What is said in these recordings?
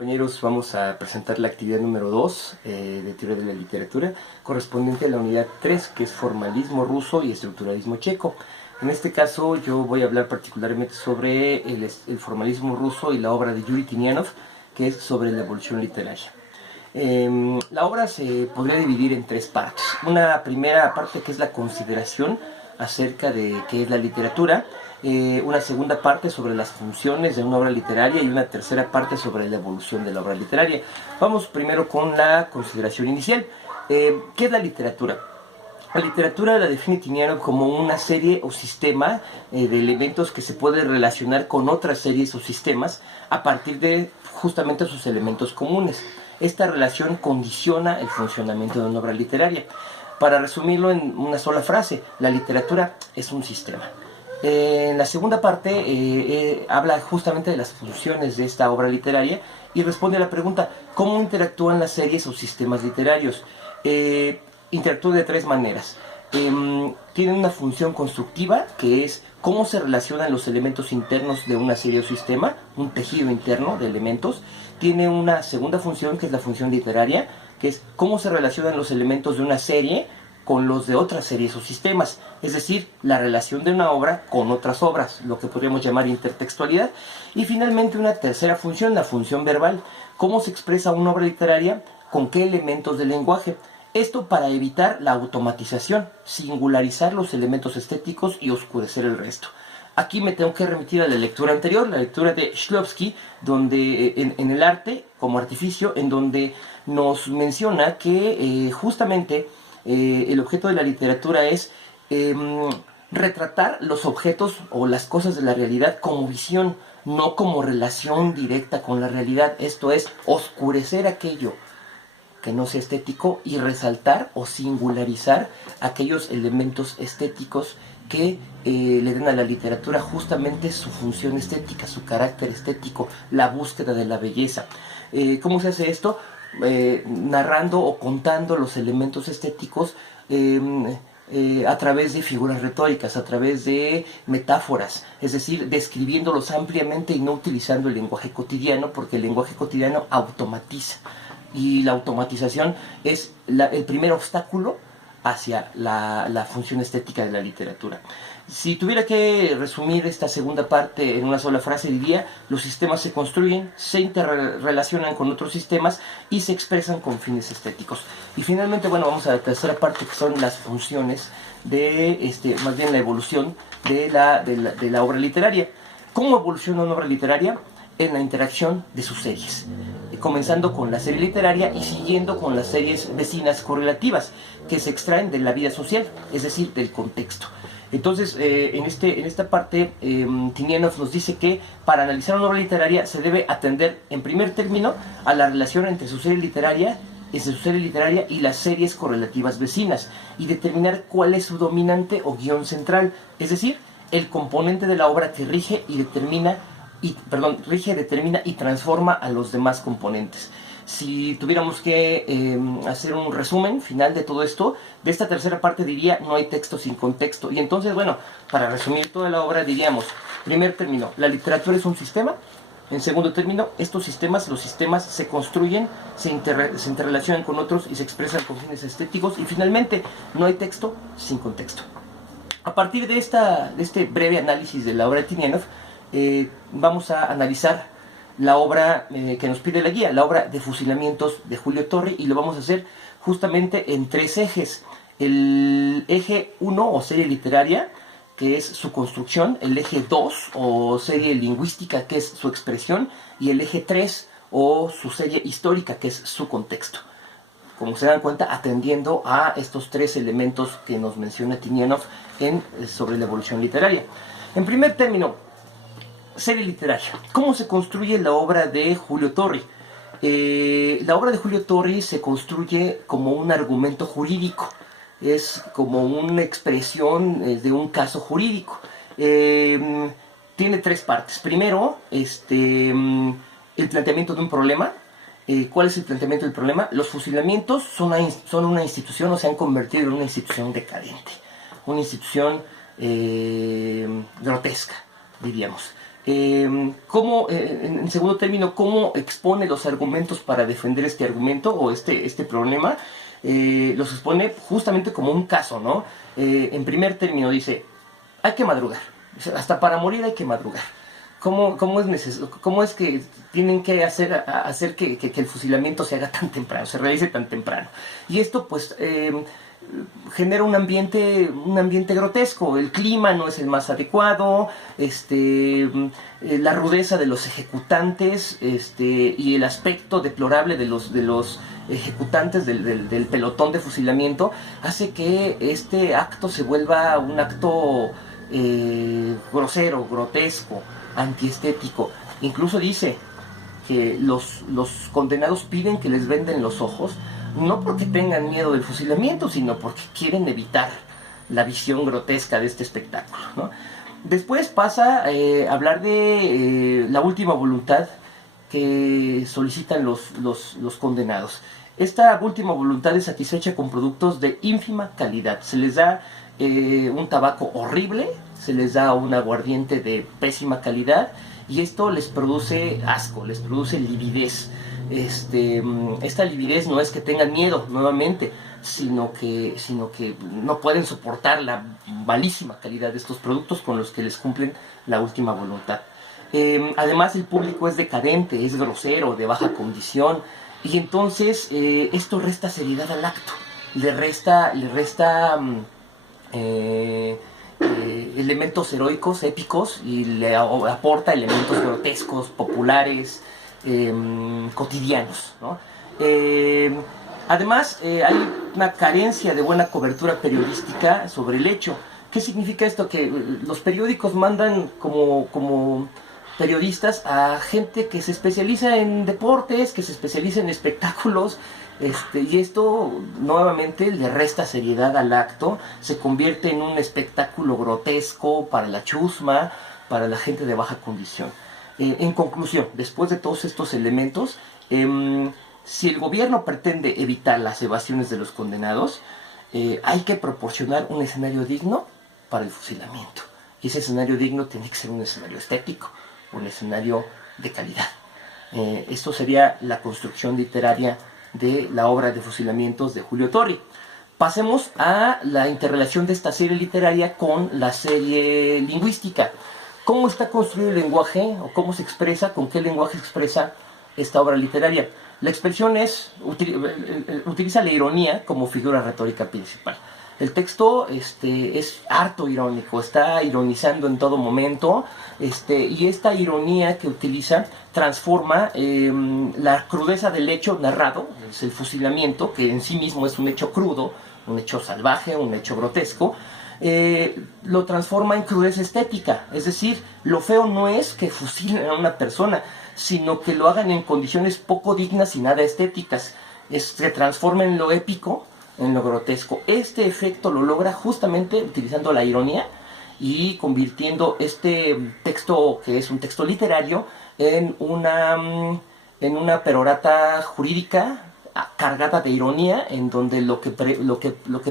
Compañeros, vamos a presentar la actividad número 2 de Teoría de la Literatura, correspondiente a la unidad 3, que es Formalismo ruso y Estructuralismo checo. En este caso yo voy a hablar particularmente sobre el formalismo ruso y la obra de Yuri Tinianov, que es sobre la evolución literaria. La obra se podría dividir en tres partes. Una primera parte que es la consideración acerca de qué es la literatura, una segunda parte sobre las funciones de una obra literaria y una tercera parte sobre la evolución de la obra literaria. Vamos primero con la consideración inicial. ¿Qué es la literatura? La literatura la define Tinianov como una serie o sistema de elementos que se puede relacionar con otras series o sistemas a partir de justamente sus elementos comunes. Esta relación condiciona el funcionamiento de una obra literaria. Para resumirlo en una sola frase, la literatura es un sistema. En la segunda parte habla justamente de las funciones de esta obra literaria y responde a la pregunta: ¿cómo interactúan las series o sistemas literarios? Interactúan de tres maneras. Tienen una función constructiva, que es cómo se relacionan los elementos internos de una serie o sistema, un tejido interno de elementos. Tiene una segunda función, que es la función literaria, que es cómo se relacionan los elementos de una serie con los de otras series o sistemas, es decir, la relación de una obra con otras obras, lo que podríamos llamar intertextualidad. Y finalmente una tercera función, la función verbal, cómo se expresa una obra literaria, con qué elementos del lenguaje. Esto para evitar la automatización, singularizar los elementos estéticos y oscurecer el resto. Aquí me tengo que remitir a la lectura anterior, la lectura de Shklovsky, donde en el arte como artificio, en donde nos menciona que justamente el objeto de la literatura es retratar los objetos o las cosas de la realidad como visión, no como relación directa con la realidad. Esto es, oscurecer aquello que no sea estético y resaltar o singularizar aquellos elementos estéticos que le den a la literatura justamente su función estética, su carácter estético, la búsqueda de la belleza. ¿Cómo se hace esto? Narrando o contando los elementos estéticos a través de figuras retóricas, a través de metáforas, es decir, describiéndolos ampliamente y no utilizando el lenguaje cotidiano, porque el lenguaje cotidiano automatiza. Y la automatización es el primer obstáculo hacia la función estética de la literatura. Si tuviera que resumir esta segunda parte en una sola frase, diría: los sistemas se construyen, se interrelacionan con otros sistemas y se expresan con fines estéticos. Y finalmente, bueno, vamos a la tercera parte, que son las funciones de, más bien la evolución de la obra literaria. ¿Cómo evoluciona una obra literaria? En la interacción de sus series, comenzando con la serie literaria y siguiendo con las series vecinas correlativas, que se extraen de la vida social, es decir, del contexto. Entonces, en esta parte, Tinianov nos dice que para analizar una obra literaria se debe atender, en primer término, a la relación entre su serie literaria y las series correlativas vecinas, y determinar cuál es su dominante o guión central, es decir, el componente de la obra que rige, determina y transforma a los demás componentes. Si tuviéramos que hacer un resumen final de todo esto, de esta tercera parte diría: no hay texto sin contexto. Y entonces, bueno, para resumir toda la obra diríamos: primer término, la literatura es un sistema. En segundo término, los sistemas se construyen, se interrelacionan con otros y se expresan con fines estéticos. Y finalmente, no hay texto sin contexto. A partir de este breve análisis de la obra de Tinianov, vamos a analizar la obra que nos pide la guía, la obra de Fusilamientos de Julio Torri, y lo vamos a hacer justamente en tres ejes. El eje 1 o serie literaria, que es su construcción; el eje 2 o serie lingüística, que es su expresión; y el eje 3 o su serie histórica, que es su contexto. Como se dan cuenta, atendiendo a estos tres elementos que nos menciona Tinianov sobre la evolución literaria. En primer término, serie literaria. ¿Cómo se construye la obra de Julio Torri? La obra de Julio Torri se construye como un argumento jurídico, es como una expresión de un caso jurídico. Tiene tres partes. Primero, el planteamiento de un problema. ¿Cuál es el planteamiento del problema? Los fusilamientos son una institución, o se han convertido en una institución decadente, una institución grotesca, diríamos. En segundo término, cómo expone los argumentos para defender este argumento o este problema. Los expone justamente como un caso, ¿no? En primer término dice, hay que madrugar, hasta para morir hay que madrugar. ¿Cómo es que tienen que hacer que el fusilamiento se haga tan temprano, se realice tan temprano? Y esto pues genera un ambiente grotesco. El clima no es el más adecuado, la rudeza de los ejecutantes, y el aspecto deplorable de los ejecutantes del pelotón de fusilamiento hace que este acto se vuelva un acto grosero, grotesco, antiestético. Incluso dice que los condenados piden que les venden los ojos, no porque tengan miedo del fusilamiento, sino porque quieren evitar la visión grotesca de este espectáculo, ¿no? Después pasa a hablar de la última voluntad que solicitan los condenados. Esta última voluntad es satisfecha con productos de ínfima calidad. Se les da un tabaco horrible, se les da un aguardiente de pésima calidad, y esto les produce asco, les produce lividez. Esta lividez no es que tengan miedo nuevamente, sino que no pueden soportar la malísima calidad de estos productos con los que les cumplen la última voluntad. Además, el público es decadente, es grosero, de baja condición, y entonces esto resta seriedad al acto, le resta elementos heroicos, épicos, y le aporta elementos grotescos, populares, cotidianos, ¿no? Además, hay una carencia de buena cobertura periodística sobre el hecho. ¿Qué significa esto? Que los periódicos mandan como periodistas a gente que se especializa en deportes, que se especializa en espectáculos, y esto nuevamente le resta seriedad al acto, se convierte en un espectáculo grotesco para la chusma, para la gente de baja condición. En conclusión, después de todos estos elementos, si el gobierno pretende evitar las evasiones de los condenados, hay que proporcionar un escenario digno para el fusilamiento. Y ese escenario digno tiene que ser un escenario estético, un escenario de calidad. Esto sería la construcción literaria de la obra de Fusilamientos de Julio Torri. Pasemos a la interrelación de esta serie literaria con la serie lingüística. ¿Cómo está construido el lenguaje o cómo se expresa, con qué lenguaje se expresa esta obra literaria? La expresión utiliza la ironía como figura retórica principal. El texto es harto irónico, está ironizando en todo momento, y esta ironía que utiliza transforma la crudeza del hecho narrado, es el fusilamiento, que en sí mismo es un hecho crudo, un hecho salvaje, un hecho grotesco, lo transforma en crudeza estética. Es decir, lo feo no es que fusilen a una persona, sino que lo hagan en condiciones poco dignas y nada estéticas. Se transforma en lo épico, en lo grotesco. Este efecto lo logra justamente utilizando la ironía y convirtiendo este texto, que es un texto literario, en una perorata jurídica cargada de ironía, en donde lo que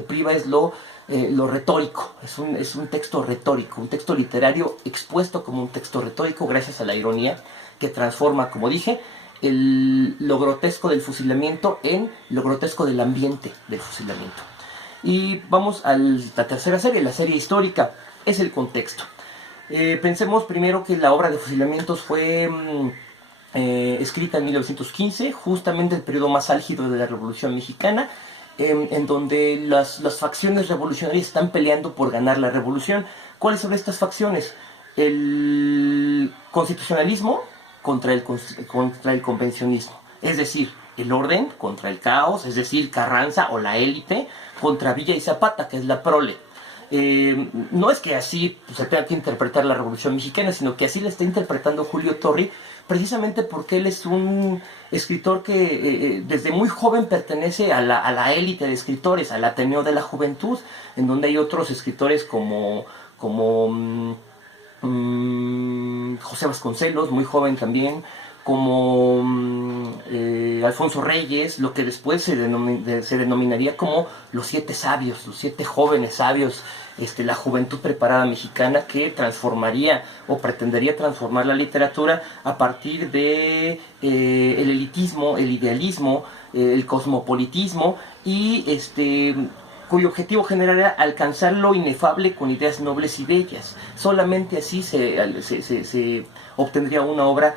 priva es lo retórico. Es un texto retórico, un texto literario expuesto como un texto retórico gracias a la ironía, que transforma, como dije, lo grotesco del fusilamiento en lo grotesco del ambiente del fusilamiento. Y vamos a la tercera serie, la serie histórica. Es el contexto. Pensemos primero que la obra de Fusilamientos fue escrita en 1915, justamente el periodo más álgido de la Revolución Mexicana, en donde las facciones revolucionarias están peleando por ganar la revolución. ¿Cuáles son estas facciones? El constitucionalismo contra el convencionismo, es decir, el orden contra el caos, es decir, Carranza o la élite contra Villa y Zapata, que es la prole. No es que así se tenga que interpretar la Revolución Mexicana, sino que así la está interpretando Julio Torri, precisamente porque él es un escritor que desde muy joven pertenece a la élite de escritores, al Ateneo de la Juventud, en donde hay otros escritores como José Vasconcelos, muy joven también, como Alfonso Reyes, lo que después se denominaría como los 7 sabios, los 7 jóvenes sabios la juventud preparada mexicana que transformaría o pretendería transformar la literatura a partir de el elitismo, el idealismo, el cosmopolitismo y cuyo objetivo general era alcanzar lo inefable con ideas nobles y bellas. Solamente así se obtendría una obra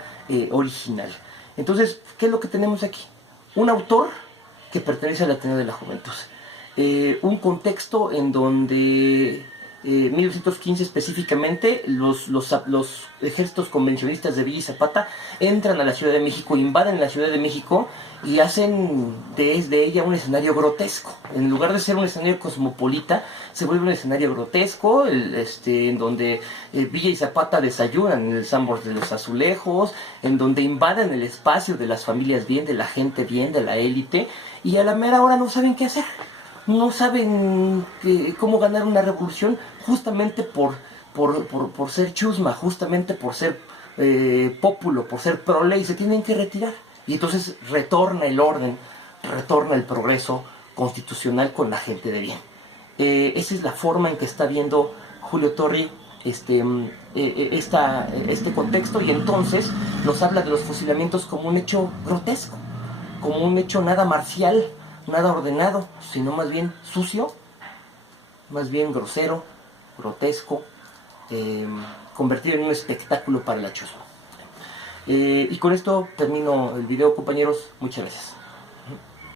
original. Entonces, ¿qué es lo que tenemos aquí? Un autor que pertenece al Ateneo de la Juventud. Un contexto en donde 1915 específicamente los ejércitos convencionistas de Villa y Zapata entran a la Ciudad de México, invaden la Ciudad de México y hacen de ella un escenario grotesco. En lugar de ser un escenario cosmopolita, se vuelve un escenario grotesco, en donde Villa y Zapata desayunan en el Sambors de los Azulejos, en donde invaden el espacio de las familias bien, de la gente bien, de la élite, y a la mera hora no saben qué hacer. No saben cómo ganar una revolución justamente por ser chusma, justamente por ser pópulo, por ser prole, y se tienen que retirar. Y entonces retorna el orden, retorna el progreso constitucional con la gente de bien. Esa es la forma en que está viendo Julio Torri este contexto, y entonces nos habla de los fusilamientos como un hecho grotesco, como un hecho nada marcial, nada ordenado, sino más bien sucio, más bien grosero, grotesco, convertido en un espectáculo para la chusma. Y con esto termino el video, compañeros. Muchas gracias.